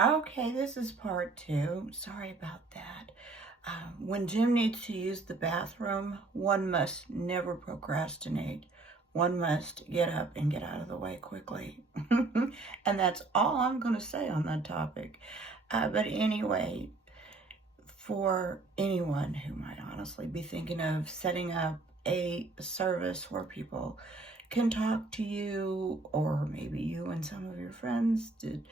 Okay, this is part two. Sorry about that. When Jim needs to use the bathroom, one must never procrastinate. One must get up and get out of the way quickly. And that's all I'm going to say on that topic. But anyway, for anyone who might honestly be thinking of setting up a service where people can talk to you, or maybe you and some of your friends did,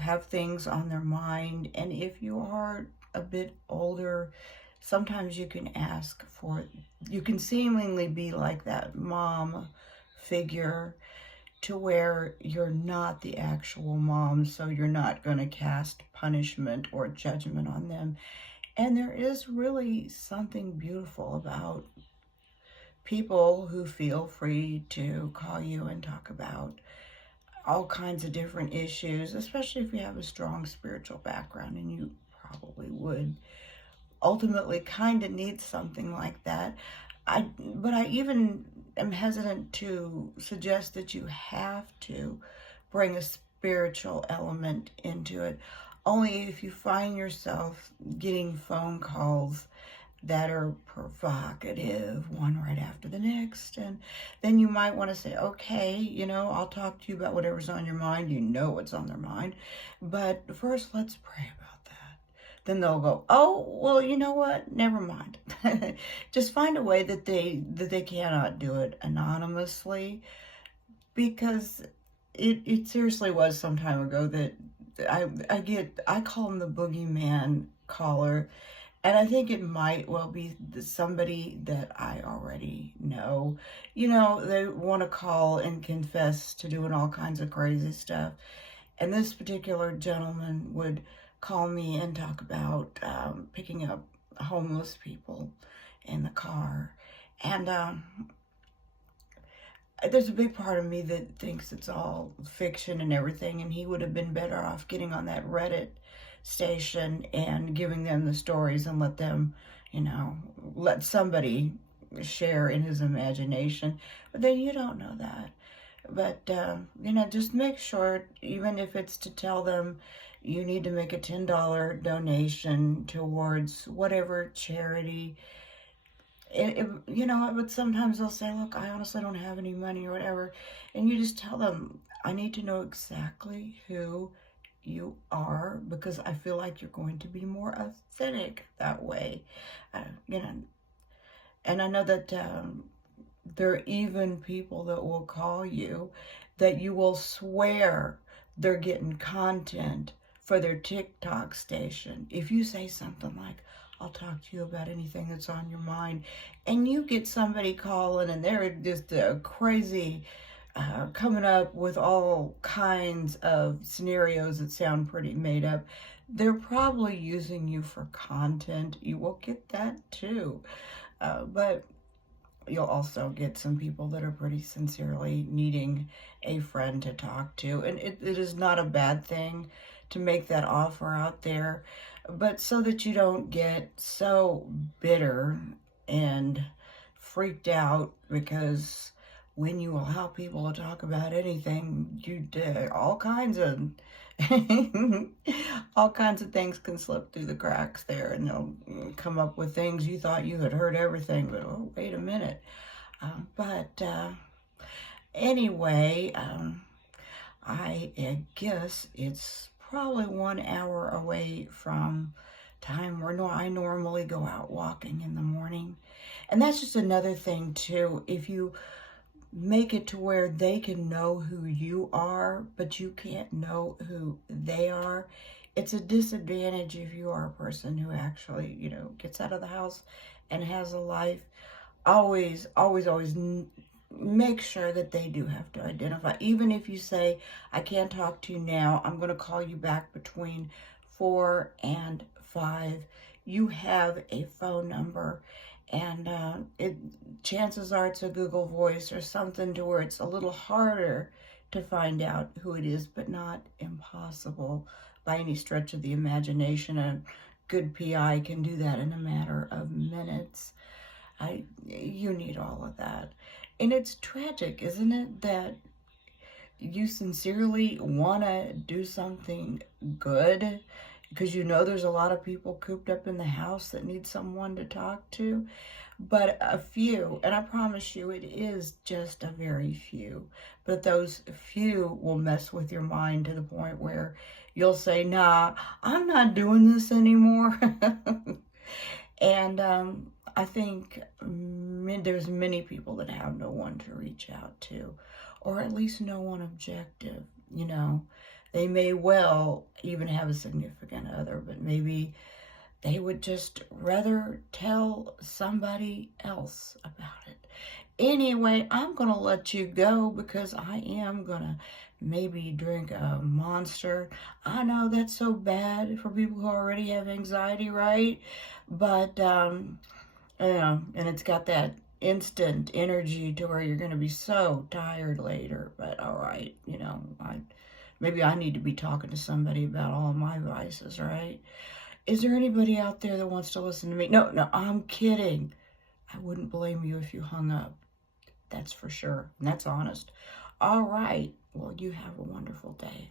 have things on their mind. And if you are a bit older, sometimes you can seemingly be like that mom figure to where you're not the actual mom, so you're not going to cast punishment or judgment on them. And there is really something beautiful about people who feel free to call you and talk about all kinds of different issues, especially if you have a strong spiritual background, and you probably would ultimately kind of need something like that. But I even am hesitant to suggest that you have to bring a spiritual element into it. Only if you find yourself getting phone calls that are provocative, one right after the next, and then you might want to say, okay, I'll talk to you about whatever's on your mind. You know what's on their mind, but first let's pray about that. Then they'll go, oh, well, you know what, never mind. Just find a way that they cannot do it anonymously, because it seriously was some time ago that I call him the boogeyman caller. And I think it might well be somebody that I already know. They want to call and confess to doing all kinds of crazy stuff. And this particular gentleman would call me and talk about picking up homeless people in the car. And there's a big part of me that thinks it's all fiction and everything, and he would have been better off getting on that Reddit station and giving them the stories and let them, let somebody share in his imagination. But then you don't know that. But, just make sure, even if it's to tell them you need to make a $10 donation towards whatever charity. But sometimes they'll say, look, I honestly don't have any money or whatever. And you just tell them, I need to know exactly who you are, because I feel like you're going to be more authentic that way. And I know that there are even people that will call you that you will swear they're getting content for their TikTok station. If you say something like, I'll talk to you about anything that's on your mind, and you get somebody calling and they're just crazy, coming up with all kinds of scenarios that sound pretty made up, they're probably using you for content. You will get that too. But you'll also get some people that are pretty sincerely needing a friend to talk to. And it is not a bad thing to make that offer out there, but so that you don't get so bitter and freaked out, because when you allow people to talk about anything, all kinds of all kinds of things can slip through the cracks there, and they'll come up with things you thought you had heard everything, but oh, wait a minute. But anyway, I guess it's probably 1 hour away from time where I normally go out walking in the morning. And that's just another thing too. If you make it to where they can know who you are, but you can't know who they are, it's a disadvantage if you are a person who actually, gets out of the house and has a life. Always, always, always make sure that they do have to identify. Even if you say, I can't talk to you now, I'm going to call you back between 4 and 5. You have a phone number, and chances are it's a Google Voice or something to where it's a little harder to find out who it is, but not impossible by any stretch of the imagination. A good PI can do that in a matter of minutes. You need all of that. And it's tragic, isn't it, that you sincerely want to do something good because you know there's a lot of people cooped up in the house that need someone to talk to. But a few, and I promise you it is just a very few, but those few will mess with your mind to the point where you'll say, nah, I'm not doing this anymore. And I think there's many people that have no one to reach out to, or at least no one objective. You know, they may well even have a significant other, but maybe they would just rather tell somebody else about it. Anyway, I'm going to let you go because I am going to maybe drink a Monster. I know that's so bad for people who already have anxiety, right? But, yeah, and it's got that instant energy to where you're going to be so tired later. But all right, you know, maybe I need to be talking to somebody about all of my vices, right? Is there anybody out there that wants to listen to me? No, I'm kidding. I wouldn't blame you if you hung up. That's for sure. And that's honest. All right. Well, you have a wonderful day.